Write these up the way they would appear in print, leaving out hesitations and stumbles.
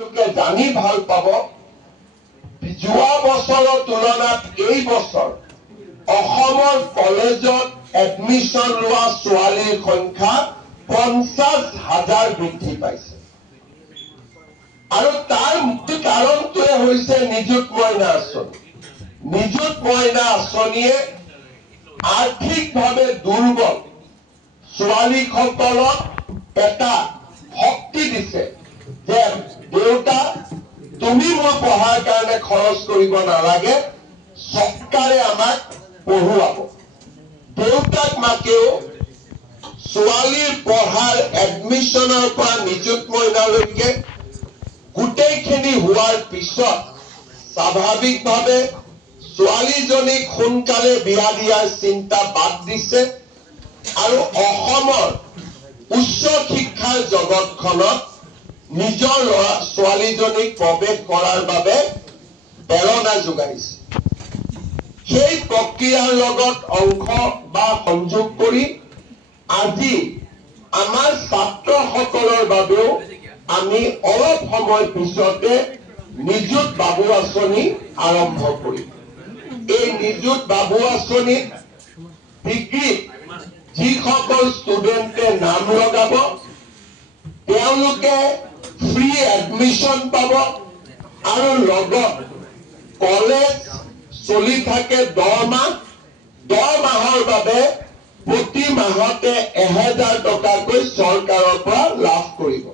জানি ভাল পাব যোৱা বছৰৰ তুলনাত এই বছৰ অসমৰ কলেজত এডমিশন লোৱা ছোৱালীৰ সংখ্যা 50,000 বৃদ্ধি পাইছে আৰু তাৰ মূল কাৰণটোৱে হৈছে নিযুত মইনা আঁচনি। নিযুত মইনা আঁচনিয়ে আৰ্থিকভাৱে দুৰ্বল ছোৱালীসকলক এটা শক্তি দিছে যে দেউতা তুমি মোৰ পঢ়াৰ কাৰণে খৰচ কৰিব নালাগে, চৰকাৰে আমাক পঢ়ুৱাব। দেউতাক মাকেও ছোৱালীৰ পঢ়াৰ এডমিশনৰ পৰা নিযুত মইনালৈকে গোটেইখিনি হোৱাৰ পিছত স্বাভাৱিকভাৱে ছোৱালীজনীক সোনকালে বিয়া দিয়াৰ চিন্তা বাদ দিছে আৰু অসমৰ উচ্চ শিক্ষাৰ জগতখনত নিজৰ ল'ৰা ছোৱালীজনীক প্ৰৱেশ কৰাৰ বাবে প্ৰেৰণা যোগাইছে। সেই প্ৰক্ৰিয়াৰ লগত অংশ বা সংযোগ কৰি আজি আমাৰ ছাত্ৰসকলৰ বাবেও আমি অলপ সময় পিছতে নিযুত বাবু আঁচনি আৰম্ভ কৰিম। এই নিযুত বাবু আঁচনিত ডিগ্ৰীত যিসকল ষ্টুডেণ্টে নাম লগাব তেওঁলোকে ফ্ৰী এডমিশন পাব আৰু লগত কলেজ চলি থাকে 10 মাহ। 10 মাহৰ বাবে প্ৰতি মাহতে 1000 টকাকৈ চৰকাৰৰ পৰা লাভ কৰিব।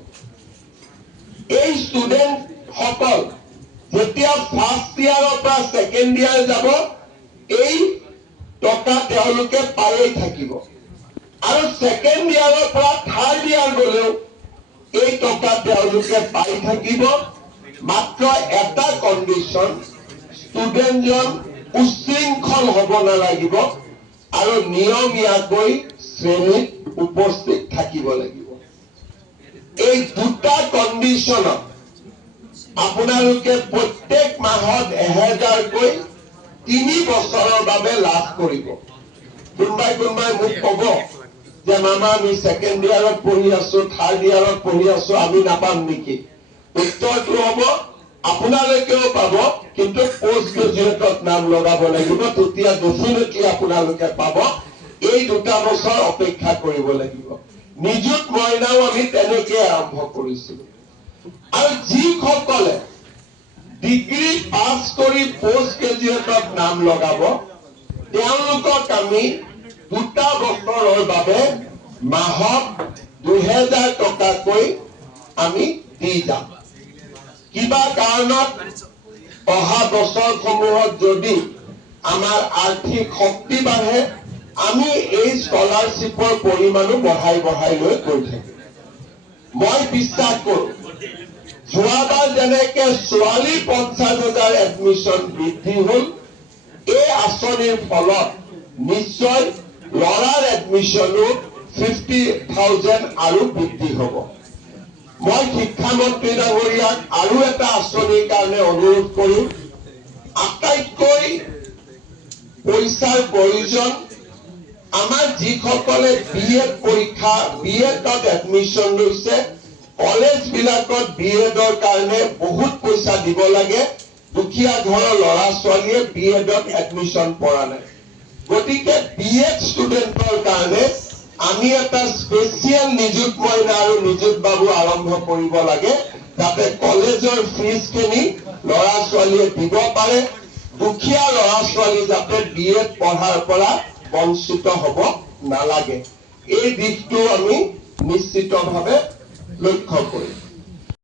এই ষ্টুডেণ্ট সকল যেতিয়া ফাৰ্ষ্ট ইয়াৰৰ পৰা ছেকেণ্ড ইয়াৰ যাব এই টকা তেওঁলোকে পায়েই থাকিব আৰু ছেকেণ্ড ইয়াৰৰ পৰা থাৰ্ড ইয়াৰ গ'লেও এই টকা তেওঁলোকে পাই থাকিব। মাত্ৰ এটা কণ্ডিশ্যন, ষ্টুডেণ্টজন উশৃংখল হ'ব নালাগিব আৰু নিয়মীয়াকৈ শ্ৰেণীত উপস্থিত থাকিব লাগিব। এই দুটা কণ্ডিশ্যনত আপোনালোকে প্ৰত্যেক মাহত 1000কৈ 3 বছৰৰ বাবে লাভ কৰিব। কোনোবাই মোক ক'ব যে মামা আমি ছেকেণ্ড ইয়াৰত পঢ়ি আছো, থাৰ্ড ইয়াৰত পঢ়ি আছো, আমি নাপাম নেকি? উত্তৰটো হ'ব আপোনালোকেও পাব, কিন্তু পোষ্ট গ্ৰেজুৱেটত নাম লগাব লাগিব, তেতিয়া ডেফিনেটলি আপোনালোকে পাব। এই 2 বছৰ অপেক্ষা কৰিব লাগিব। নিযুত মইনাও আমি তেনেকৈ আৰম্ভ কৰিছিলো আৰু যিসকলে ডিগ্ৰী পাছ কৰি পোষ্ট গ্ৰেজুৱেটত নাম লগাব তেওঁলোকক আমি 2 বছৰৰ বাবে মাহত 2000 টকাকৈ আমি দি যাম। কিবা কাৰণত অহা বছৰসমূহত যদি আমাৰ আৰ্থিক শক্তি বাঢ়ে আমি এই স্কলাৰশ্বিপৰ পৰিমাণো বঢ়াই লৈ গৈ থাকিম। মই বিশ্বাস কৰোঁ যোৱাবাৰ যেনেকে ছোৱালী 50,000 এডমিশন বৃদ্ধি হ'ল, এই আঁচনিৰ ফলত নিশ্চয় ল'ৰাৰ এডমিশনো 50,000 আৰু বৃদ্ধি হ'ব। মই শিক্ষামন্ত্ৰী ডাঙৰীয়াক আৰু এটা আঁচনিৰ কাৰণে অনুৰোধ কৰিম। আটাইতকৈ পইচাৰ প্ৰয়োজন আমাৰ যিসকলে বিএডত এডমিশন লৈছে, কলেজবিলাকত বিএডৰ কাৰণে বহুত পইচা দিব লাগে। দুখীয়া ঘৰৰ ল'ৰা ছোৱালীয়ে বিএডত এডমিশন পৰা নাই। গতিকে বিএড ষ্টুডেণ্টৰ কাৰণে আমি এটা স্পেচিয়েল নিযুত মইনা আৰু নিযুত বাবু আৰম্ভ কৰিব লাগে, যাতে কলেজৰ ফিজখিনি ল'ৰা ছোৱালীয়ে দিব পাৰে। দুখীয়া ল'ৰা ছোৱালী যাতে বিএড পঢ়াৰ পৰা বঞ্চিত হ'ব নালাগে, এই দিশটো আমি নিশ্চিতভাৱে লক্ষ্য কৰিম।